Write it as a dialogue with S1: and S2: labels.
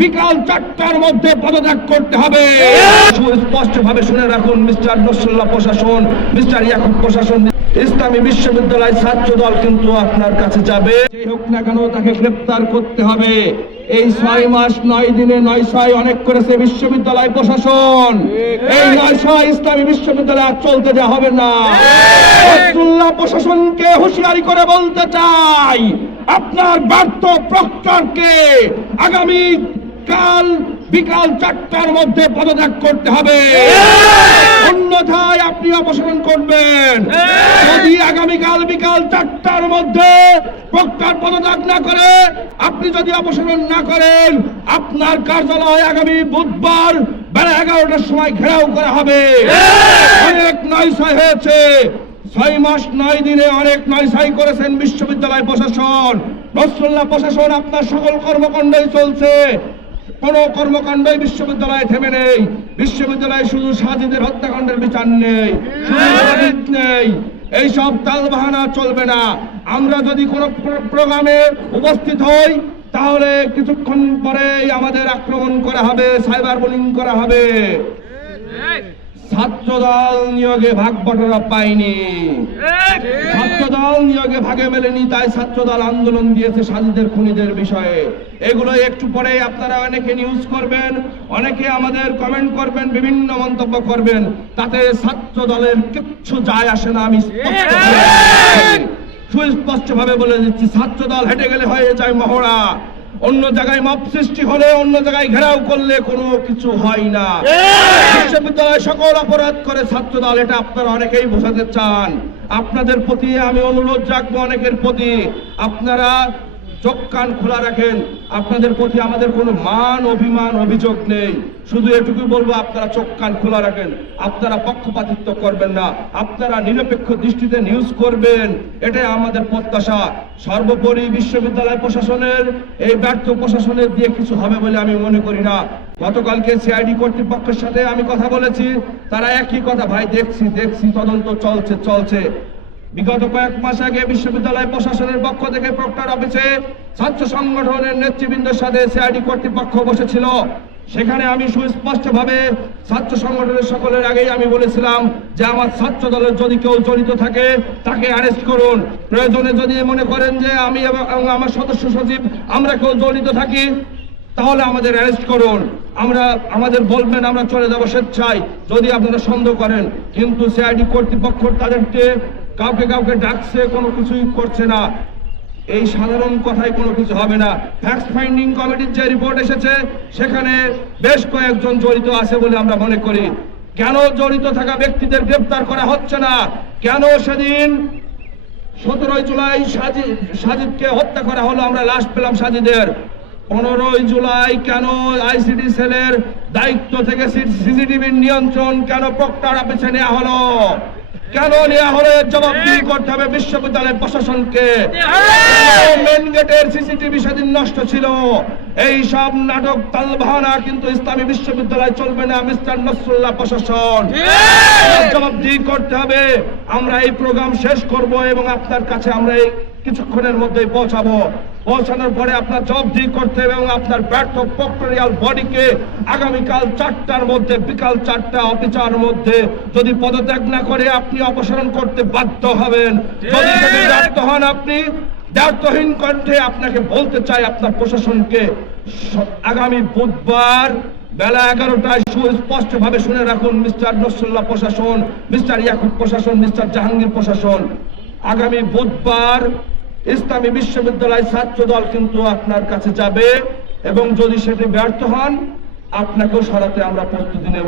S1: বিকাল চারটার মধ্যে পদত্যাগ করতে হবে। সুস্পষ্ট ভাবে শুনে রাখুন মিস্টার নসরুল্লাহ প্রশাসন মিস্টার ইয়াকুব প্রশাসন। ইসলামী বিশ্ববিদ্যালয় ছাত্র দল কিন্তু আপনার কাছে যাবে। যেই হোক না কেন তাকে গ্রেপ্তার করতে হবে। এই ছয় মাস নয় দিনে নয় ছয় অনেক করেছে বিশ্ববিদ্যালয় প্রশাসন। এই নয় ছয় ইসলামী বিশ্ববিদ্যালয় আর চলতে দেওয়া হবে না। নসরুল্লাহ প্রশাসনকে হুঁশিয়ারি করে বলতে চাই আপনার ব্যর্থ প্রক্টরকে আগামী কাল বিকাল চারটার মধ্যে পদত্যাগ করতে হবে। অন্যথায় আপনি অপসারণ করবেন। যদি আগামীকাল বিকাল চারটার মধ্যে প্রক্টর পদত্যাগ না করে আপনি যদি অপসারণ না করেন আপনার কার্যালয় আগামী বুধবার বেলা এগারোটার সময় ঘেরাও করা হবে। অনেক নয়সয় হয়েছে। ছয় মাস নয় দিনে অনেক নয়সাই করেছেন বিশ্ববিদ্যালয় প্রশাসন। নসরুল্লাহ প্রশাসন আপনার সকল কর্মকাণ্ডই চলছে। কোন কর্মকাণ্ডই বিশ্ববিদ্যালয়ে থেমে নেই। বিশ্ববিদ্যালয়ে শুধু সাজিদের হত্যাকাণ্ডের বিচার নেই নেই। এইসব তালবাহানা চলবে না। আমরা যদি কোনো প্রোগ্রামে উপস্থিত হই, তাহলে কিছুক্ষণ পরেই আমাদের আক্রমণ করা হবে, সাইবার বোলিং করা হবে। ছাত্রদল নিয়োগে ভাগ বটরা পায়নি। ছাত্রদল নিয়োগে ভাগে মেলেনি তাই ছাত্রদল আন্দোলন দিয়েছে সাজিদের খুনিদের বিষয়ে। এগুলো একটু পরে আপনারা অনেকে নিউজ করবেন অনেকে আমাদের কমেন্ট করবেন বিভিন্ন মন্তব্য করবেন তাতে ছাত্র দলের কিচ্ছু যায় আসে না আমি সুস্পষ্ট ভাবে বলে দিচ্ছি। ছাত্র দল হেঁটে গেলে হয়ে যায় মহড়া। অন্য জায়গায় মাপ সৃষ্টি হলে অন্য জায়গায় ঘেরাও করলে কোনো কিছু হয় না। বিশ্ববিদ্যালয় সকল অপরাধ করে ছাত্র দল এটা আপনারা অনেকেই বোঝাতে চান। আপনাদের প্রতি আমি অনুরোধ রাখব অনেকের প্রতি। আপনারা চোখ কান খোলা রাখেন। আপনাদের প্রতি আমাদের কোনো মান, অভিমান, অভিযোগ নেই। শুধু এটুকু বলব, আপনারা চোখ কান খোলা রাখেন। আপনারা পক্ষপাতিত্ব করবেন না। আপনারা নিরপেক্ষ দৃষ্টিতে নিউজ করবেন। এটাই আমাদের প্রত্যাশা। সর্বোপরি বিশ্ববিদ্যালয় প্রশাসনের, এই ব্যর্থ প্রশাসনের দিয়ে কিছু হবে বলে আমি মনে করি না। গতকালকে সিআইডি কর্তৃপক্ষের সাথে আমি কথা বলেছি। তারা একই কথা, ভাই, দেখছি দেখছি, তদন্ত চলছে চলছে। বিগত কয়েক মাস আগে বিশ্ববিদ্যালয় প্রশাসনের পক্ষ থেকে প্রক্টর অফিসে ছাত্র সংগঠনের নেতৃবৃন্দের সাথে সিআইডি কর্তৃপক্ষ বসেছিল। সেখানে আমি সুস্পষ্টভাবে ছাত্র সংগঠনের সকলের আগেই আমি বলেছিলাম যে আমার ছাত্র দলের যদি কেউ জড়িত থাকে, তাকে অ্যারেস্ট করুন। প্রয়োজনে যদি মনে করেন যে আমি এবং আমার সদস্য সচিব, আমরা কেউ জড়িত থাকি, তাহলে আমাদের অ্যারেস্ট করুন। আমরা, আমাদের বলবেন, আমরা চলে যাব স্বেচ্ছায়, যদি আপনারা সন্দেহ করেন। কিন্তু সিআইডি কর্তৃপক্ষ তাদেরকে কাউকে কাউকে ডাকছে, কোনো কিছুই করছে না। এই সাধারণ কথায় কোনো কিছু হবে না। ফ্যাক্ট ফাইন্ডিং কমিটির যে রিপোর্ট এসেছে, সেখানে বেশ কয়েকজন জড়িত আছে বলে আমরা মনে করি। কেন জড়িত থাকা ব্যক্তিদের গ্রেপ্তার করা হচ্ছে না? কেন সেদিন সতেরোই জুলাই সাজিদ সাজিদকে হত্যা করা হলো? আমরা লাশ পেলাম সাজিদের। পনেরোই জুলাই কেন আইসিডি সেলের দায়িত্ব থেকে সিসিটিভির নিয়ন্ত্রণ কেন প্রক্টর অফিসে নেওয়া হলো? কেন নেওয়া হলো জবাবদিহি করতে হবে? বিশ্ববিদ্যালয় প্রশাসনকে। মেন গেটের সিসিটিভি সেদিন নষ্ট ছিল। এই সব নাটক তালভানা কিন্তু ইসলামী বিশ্ববিদ্যালয় চলবে না মিস্টার নসরুল্লাহ প্রশাসন। জবাবদিহি করতে হবে। আমরা এই প্রোগ্রাম শেষ করব এবং আপনার কাছে আমরা এই কিছুক্ষণের মধ্যেই পৌঁছাবো। পৌঁছানোর পরে আপনার জবাবদিহি করতে হবে এবং আপনার ব্যর্থ প্রক্টোরিয়াল বডিকে আগামীকাল চারটার মধ্যে বিকাল চারটা অফিসার মধ্যে যদি পদত্যাগ না করে আপনি অপসারণ করতে বাধ্য হবেন। যদি ব্যর্থ হন আপনি দায়িত্বহীন কণ্ঠে আপনাকে বলতে চাই আপনার প্রশাসনকে আগামী বুধবার বেলা এগারোটায় সুস্পষ্ট ভাবে শুনে রাখুন মিস্টার নসরুল্লাহ প্রশাসন মিস্টার ইয়াকুব প্রশাসন মিস্টার জাহাঙ্গীর প্রশাসন। আগামী বুধবার ইসলামী বিশ্ববিদ্যালয় ছাত্র দল কিন্তু আপনার কাছে যাবে এবং যদি সেটি ব্যর্থ হন, আপনাকেও সরাতে আমরা প্রস্তুতি নেব।